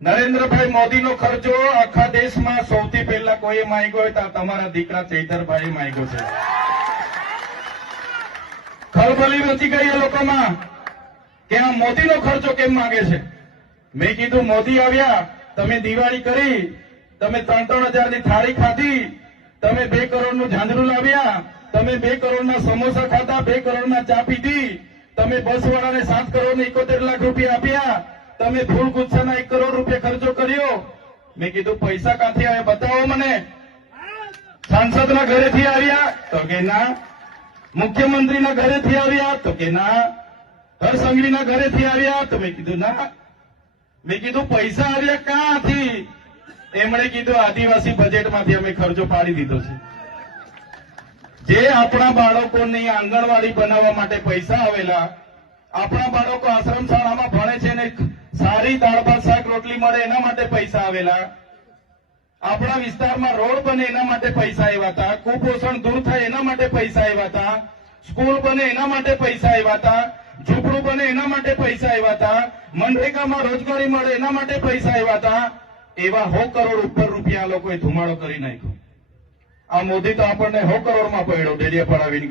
નરેન્દ્રભાઈ મોદીનો ખર્ચો આખા દેશમાં સૌથી પહેલા કોઈએ માંગ્યો હોય તો તમારા દીકરા ચૈતરભાઈ માંગ્યો છે. ખળબળી મચી ગઈ એ લોકોમાં કે આ મોદીનો ખર્ચો કેમ માંગે છે. મેં કીધું મોદી આવ્યા, તમે દિવાળી કરી, તમે 3-3 હજારની થાળી ખાધી, તમે 2 કરોડનું ઝાંઝરું લાવ્યા, તમે 2 કરોડના સમોસા ખાધા, 2 કરોડના ચા પીધી, તમે બસવાળાને 7 કરોડ 71 લાખ રૂપિયા આપ્યા, તમે ફૂલ ગુચ્છાના 1 કરોડ રૂપિયા ખર્ચો કર્યો. મેં કીધું પૈસા ક્યાંથી આવે બતાવો મને. સાંસદના ઘરેથી આવ્યા તો કે ના, મુખ્યમંત્રીના ઘરેથી આવ્યા તો કે ના, હરસંઘવીના ઘરેથી આવ્યા તો મેં કીધું ના. મેં કીધું પૈસા આવ્યા ક્યાંથી? એમણે કીધું આદિવાસી બજેટમાંથી અમે ખર્ચો પાડી દીધો છે. જે આપણા બાળકોની આંગણવાડી બનાવવા માટે પૈસા આવેલા, આપણા બાળકો આશ્રમ શાળામાં ભણે છે ને સારી દાળ ભાત શાક રોટલી મળે એના માટે પૈસા આવેલા, આપણા વિસ્તારમાં રોડ બને એના માટે પૈસા આવ્યા હતા, કુપોષણ દૂર થાય એના માટે પૈસા આવ્યા હતા, સ્કૂલ બને એના માટે પૈસા આવ્યા હતા, ઝૂંપડું બને એના માટે પૈસા આવ્યા હતા, મનરેગામાં રોજગારી મળે એના માટે પૈસા આવ્યા હતા. એવા 100 કરોડ ઉપર રૂપિયા લોકોએ ધુમાડો કરી નાખ્યો. આ મોદી તો આપણને 100 કરોડમાં પડ્યો ડેરિયા પડાવીને.